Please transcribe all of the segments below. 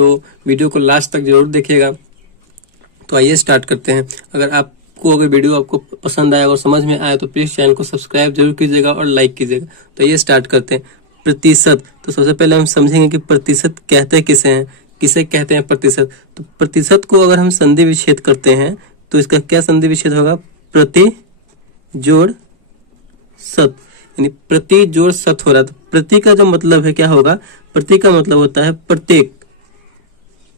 तो वीडियो को लास्ट तक जरूर देखिएगा। तो आइए स्टार्ट करते हैं। अगर वीडियो आपको पसंद आया और समझ में आया तो प्लीज चैनल को सब्सक्राइब जरूर कीजिएगा और लाइक कीजिएगा। तो ये स्टार्ट करते हैं। प्रतिशत। तो सबसे पहले हम समझेंगे कि प्रतिशत कहते किसे कहते हैं प्रतिशत। तो प्रतिशत को अगर हम संधि विच्छेद करते हैं तो इसका क्या संधि विच्छेद होगा, प्रति जोड़ शत, यानी प्रति जोड़ शत हो रहा है। तो प्रति का जो मतलब है क्या होगा, प्रति का मतलब होता है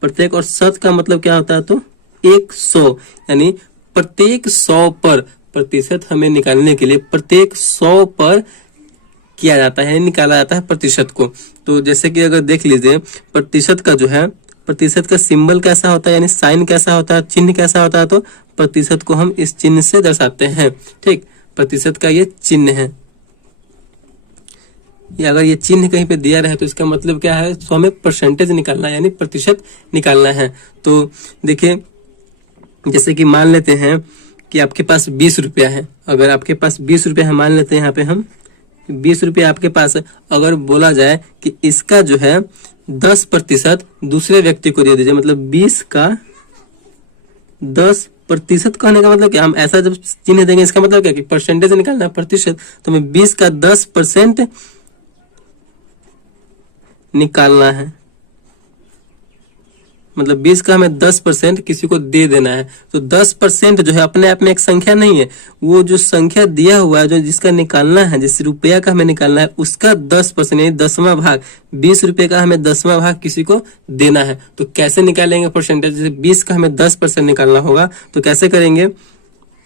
प्रत्येक और शत का मतलब क्या होता है, तो 100, यानी प्रत्येक 100 पर प्रतिशत हमें निकालने के लिए प्रत्येक 100 पर किया जाता है, निकाला जाता है प्रतिशत को। तो जैसे कि अगर देख लीजिए प्रतिशत का जो है, प्रतिशत का सिंबल कैसा होता है, यानी साइन कैसा होता है, चिन्ह कैसा होता है। तो प्रतिशत को हम इस चिन्ह से दर्शाते हैं। ठीक, प्रतिशत का ये चिन्ह है। या अगर ये चिन्ह कहीं पे दिया रहे तो इसका मतलब क्या है, तो हमें परसेंटेज निकालना है, यानी प्रतिशत निकालना है। तो देखिए जैसे कि मान लेते हैं कि आपके पास 20 रुपया है। अगर आपके पास 20 रुपया है, मान लेते हैं यहाँ पे हम 20 रुपया आपके पास है। अगर बोला जाए कि इसका जो है 10% दूसरे व्यक्ति को दे दीजिए, मतलब 20 का 10% कहने का मतलब क्या, हम ऐसा जब चिन्ह देंगे इसका मतलब क्या कि परसेंटेज निकालना है, प्रतिशत। तो हमें 20 का 10% निकालना है, मतलब 20 का हमें 10% किसी को दे देना है। तो 10% जो है अपने आप में एक संख्या नहीं है, वो जो संख्या दिया हुआ है, जो जिसका निकालना है, जिस रुपया का हमें निकालना है, उसका 10% यानी 10वां भाग, 20 रुपये का हमें 10वां भाग किसी को देना है। तो कैसे निकालेंगे परसेंटेज, जैसे 20 का हमें 10% निकालना होगा तो कैसे करेंगे,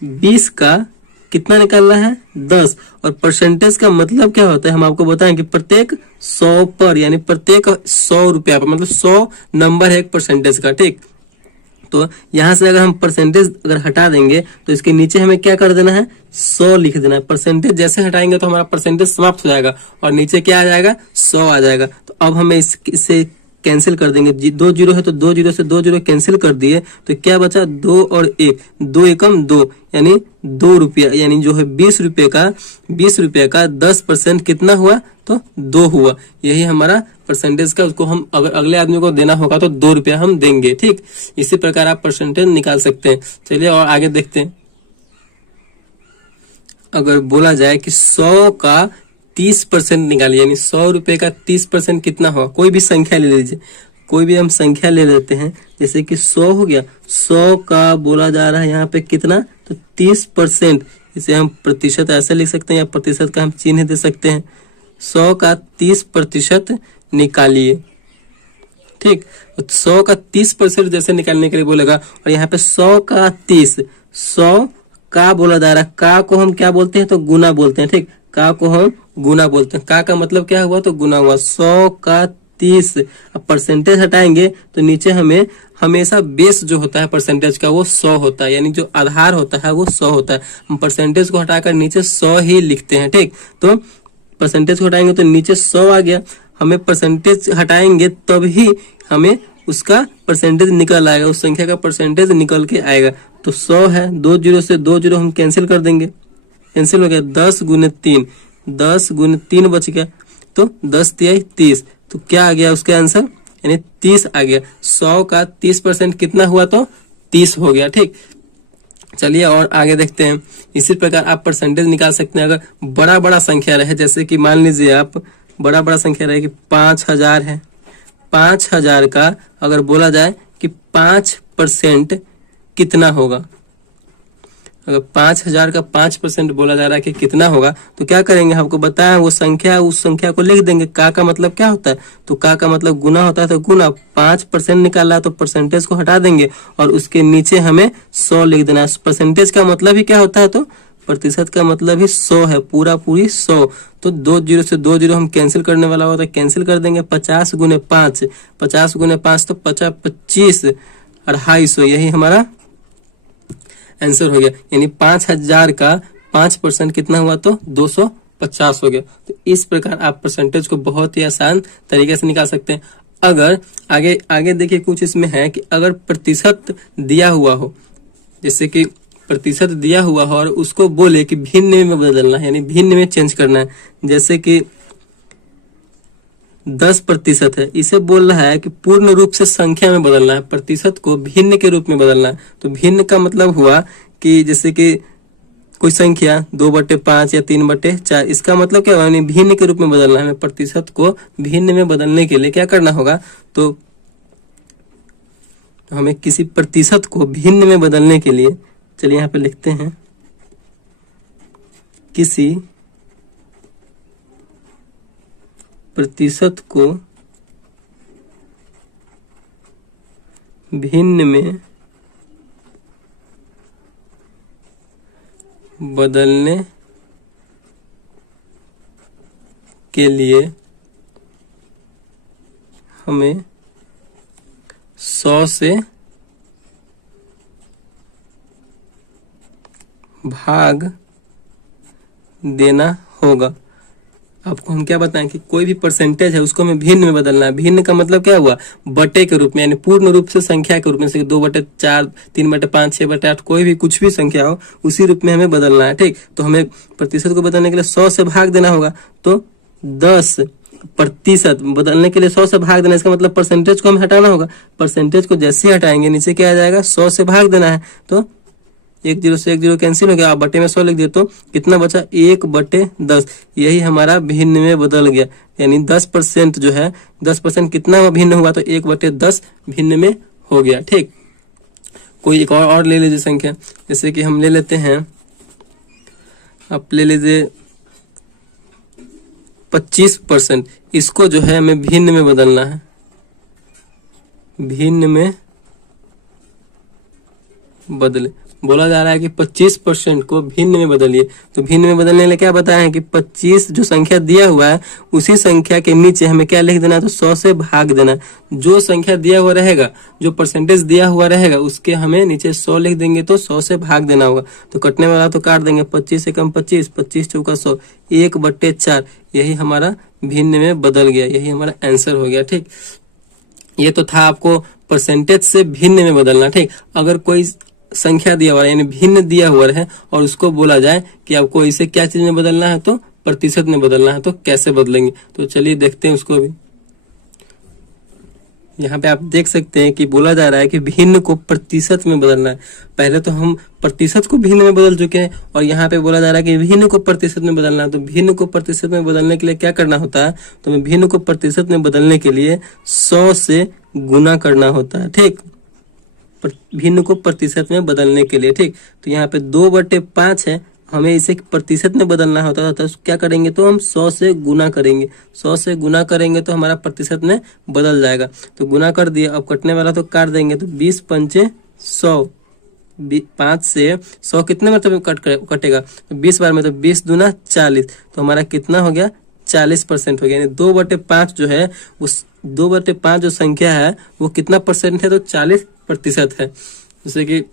20 का कितना निकालना है, 10। और परसेंटेज का मतलब क्या होता है, हम आपको बताएं कि प्रत्येक 100 पर, यानी प्रत्येक 100 रुपया पर, मतलब 100 नंबर है एक परसेंटेज का। ठीक, तो यहां से अगर हम परसेंटेज अगर हटा देंगे तो इसके नीचे हमें क्या कर देना है, 100 लिख देना है। परसेंटेज जैसे हटाएंगे तो हमारा परसेंटेज समाप्त हो जाएगा और नीचे क्या आ जाएगा, 100 आ जाएगा। तो अब हमें इससे कैंसिल कर देंगे, 2 जीरो है तो 2 जीरो से 2 जीरो कैंसिल कर दिए तो क्या बचा, 2 और 1, 2 एकम 2, यानी 2 रुपया, यानी जो है 20 रुपये का 10% कितना हुआ, तो 2 हुआ। यही हमारा परसेंटेज का, उसको हम अगर अगले आदमी को देना होगा तो 2 रुपया हम देंगे। ठीक, इसी प्रकार आप परसेंटेज निकाल सकते हैं। चलिए और आगे देखते हैं। अगर बोला जाए कि 100 का 30% निकालिए, यानी 100 रुपये का 30% कितना होगा, कोई भी संख्या ले लीजिए, कोई भी हम संख्या ले लेते हैं, जैसे कि 100 हो गया, 100 का बोला जा रहा है यहाँ पे कितना, तो 30%। इसे हम प्रतिशत ऐसे लिख सकते हैं या प्रतिशत का हम चिन्ह दे सकते हैं। 100 का 30% निकालिए। ठीक, 100 का 30% जैसे निकालने के लिए बोलेगा, और यहाँ पे 100 का 30, 100 का बोला जा रहा है, का को हम क्या बोलते हैं, तो गुना बोलते हैं। ठीक, का को हम गुना बोलते हैं। का मतलब क्या हुआ, तो गुना हुआ। 100 का 30, अब परसेंटेज हटाएंगे तो नीचे हमें हमेशा बेस जो होता है परसेंटेज का वो 100 होता है, यानी जो आधार होता है वो 100 होता है। हम परसेंटेज को हटाकर नीचे 100 ही लिखते हैं। ठीक, तो परसेंटेज को हटाएंगे तो नीचे 100 आ गया। हमें परसेंटेज हटाएंगे तभी हमें उसका परसेंटेज निकल आएगा, उस संख्या का परसेंटेज निकल के आएगा। तो 100 है, 2 जीरो से 2 जीरो हम कैंसिल कर देंगे, कैंसिल हो गया। 10 गुने 3, 10 गुने 3 बच गया, तो 10 तिहाई 30, तो क्या आ गया उसके आंसर, यानी 30 आ गया। 100 का 30% कितना हुआ, तो 30 हो गया। ठीक, चलिए और आगे देखते हैं। इसी प्रकार आप परसेंटेज निकाल सकते हैं। अगर बड़ा बड़ा संख्या रहे, जैसे कि मान लीजिए आप बड़ा संख्या रहे कि 5000 है, 5000 का अगर बोला जाए कि 5% कितना होगा, अगर 5000 का 5% बोला जा रहा है कि कितना होगा, तो क्या करेंगे, आपको बताया वो संख्या, उस संख्या को लिख देंगे। का मतलब क्या होता है, तो का मतलब गुना होता है, तो गुना 5% निकाला है तो परसेंटेज को हटा देंगे और उसके नीचे हमें 100 लिख देना है। परसेंटेज का मतलब ही क्या होता है, तो प्रतिशत का मतलब ही 100 है, पूरी 100। तो 2 जीरो से 2 जीरो हम कैंसिल करने वाला होता है, कैंसिल कर देंगे। 50 गुने 5, 50 गुने 5 तो 50, 25, 250, यही हमारा आंसर हो गया। यानी 5000 का 5% कितना हुआ, तो 250 हो गया। तो इस प्रकार आप परसेंटेज को बहुत ही आसान तरीके से निकाल सकते हैं। अगर आगे देखिए कुछ इसमें है कि अगर प्रतिशत दिया हुआ हो, जैसे कि प्रतिशत दिया हुआ हो और उसको बोले कि भिन्न में बदलना है, यानी भिन्न में चेंज करना है, जैसे कि 10% है। इसे बोल रहा है कि पूर्ण रूप से संख्या में बदलना है, प्रतिशत को भिन्न के रूप में बदलना है। तो भिन्न का मतलब हुआ कि जैसे कि कोई संख्या 2/5 या 3/4, इसका मतलब क्या हुआ, यानी भिन्न के रूप में बदलना है। हमें प्रतिशत को भिन्न में बदलने के लिए क्या करना होगा, तो हमें किसी प्रतिशत को भिन्न में बदलने के लिए, चलिए यहाँ पे लिखते हैं, किसी प्रतिशत को भिन्न में बदलने के लिए हमें 100 से भाग देना होगा। आपको हम क्या बताएं कि कोई भी परसेंटेज है उसको हमें भिन्न में बदलना है। भिन्न का मतलब क्या हुआ, बटे के रूप में, यानी पूर्ण रूप से संख्या के रूप में, जैसे 2/4, 3/5, 6/8, कोई भी कुछ भी संख्या हो उसी रूप में हमें बदलना है। ठीक, तो हमें प्रतिशत को बदलने के लिए 100 से भाग देना होगा। तो 10% बदलने के लिए 100 से भाग देना, इसका मतलब परसेंटेज को हमें हटाना होगा। परसेंटेज को जैसे ही हटाएंगे नीचे क्या आ जाएगा, 100 से भाग देना है। तो 1 0 से 1 0 कैंसिल हो गया, आप बटे में 100 लिख दिए तो कितना बचा, 1/10। यही हमारा भिन्न में बदल गया, यानी 10% जो है, 10% कितना भिन्न हुआ, तो 1/10 भिन्न में हो गया। ठीक, कोई एक और ले लीजिए संख्या, जैसे कि हम ले लेते हैं, आप ले लीजिए 25%। इसको जो है हमें भिन्न में बदलना है, भिन्न में बदले, बोला जा रहा है कि 25% को भिन्न में बदलिए। तो भिन्न में बदलने के लिए क्या बताया है कि 25 जो संख्या दिया हुआ है उसी संख्या के नीचे हमें क्या लिख देना है, तो 100 से भाग देना है। जो संख्या दिया हुआ रहेगा, जो परसेंटेज दिया हुआ रहेगा, उसके हमें नीचे 100 लिख देंगे तो 100 से भाग देना होगा। तो कटने वाला तो काट देंगे, 25 से कम 25, 25 चौका 100, 1/4। यही हमारा भिन्न में बदल गया, यही हमारा आंसर हो गया। ठीक, ये तो था आपको परसेंटेज से भिन्न में बदलना। ठीक, अगर कोई संख्या दिया हुआ है यानी भिन्न दिया हुआ है और उसको बोला जाए कि आपको इसे क्या चीज में बदलना है, तो प्रतिशत में बदलना है, तो कैसे बदलेंगे, तो चलिए देखते हैं उसको भी। यहाँ पे आप देख सकते हैं कि बोला जा रहा है कि भिन्न को प्रतिशत में बदलना है। पहले तो हम प्रतिशत को भिन्न में बदल चुके हैं और यहाँ पे बोला जा रहा है कि भिन्न को प्रतिशत में बदलना है। तो भिन्न को प्रतिशत में बदलने के लिए क्या करना होता है, तो हमें भिन्न को प्रतिशत में बदलने के लिए 100 से गुना करना होता है। ठीक, भिन्न को प्रतिशत में बदलने के लिए। ठीक, तो यहाँ पे 2/5 है, हमें इसे प्रतिशत में बदलना होता है, तो क्या करेंगे, तो हम 100 से गुना करेंगे। 100 से गुना करेंगे तो हमारा प्रतिशत में बदल जाएगा। तो गुना कर दिया, अब कटने वाला तो काट देंगे, तो 20 पंचे 100, 5 से 100 कितने मतलब कटेगा, तो 20 बार में, तो 20 दूना 40, तो हमारा कितना हो गया, 40% हो गया। यानी 2/5 जो है, उस 2/5 जो संख्या है वो कितना परसेंट है, तो 40% है। जैसे कि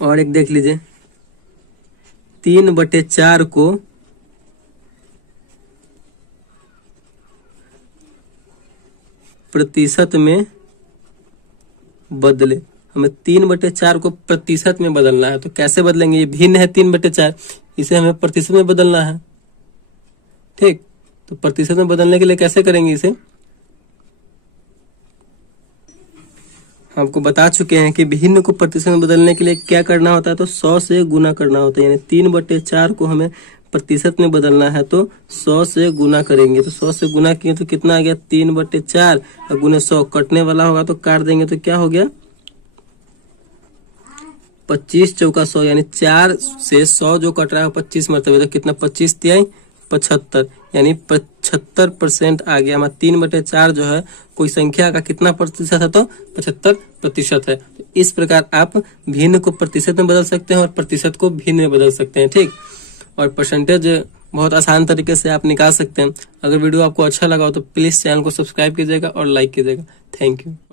और एक देख लीजिए, 3/4 को प्रतिशत में बदले। हमें 3/4 को प्रतिशत में बदलना है, तो कैसे बदलेंगे, ये भिन्न है 3/4, इसे हमें प्रतिशत में बदलना है। ठीक, तो प्रतिशत में बदलने के लिए कैसे करेंगे, इसे आपको बता चुके हैं कि भिन्न को प्रतिशत में बदलने के लिए क्या करना होता है, तो 100 से गुना करना होता है। यानी 3/4 को हमें प्रतिशत में बदलना है, तो 100 से गुना करेंगे। तो 100 से गुना किए तो कितना आ गया, 3/4 और गुने 100, कटने वाला होगा तो काट देंगे, तो क्या हो गया, 25 चौका 100, यानी 4 से 100 जो कट रहा है 25 मरतबे, तो कितना, 25 तिहाई 75, यानी 75% आ गया। हमारा 3/4 जो है कोई संख्या का कितना प्रतिशत है, तो 75% है। तो इस प्रकार आप भिन्न को प्रतिशत में बदल सकते हैं और प्रतिशत को भिन्न में बदल सकते हैं। ठीक, और परसेंटेज बहुत आसान तरीके से आप निकाल सकते हैं। अगर वीडियो आपको अच्छा लगा हो तो प्लीज चैनल को सब्सक्राइब कीजिएगा और लाइक कीजिएगा। Thank you.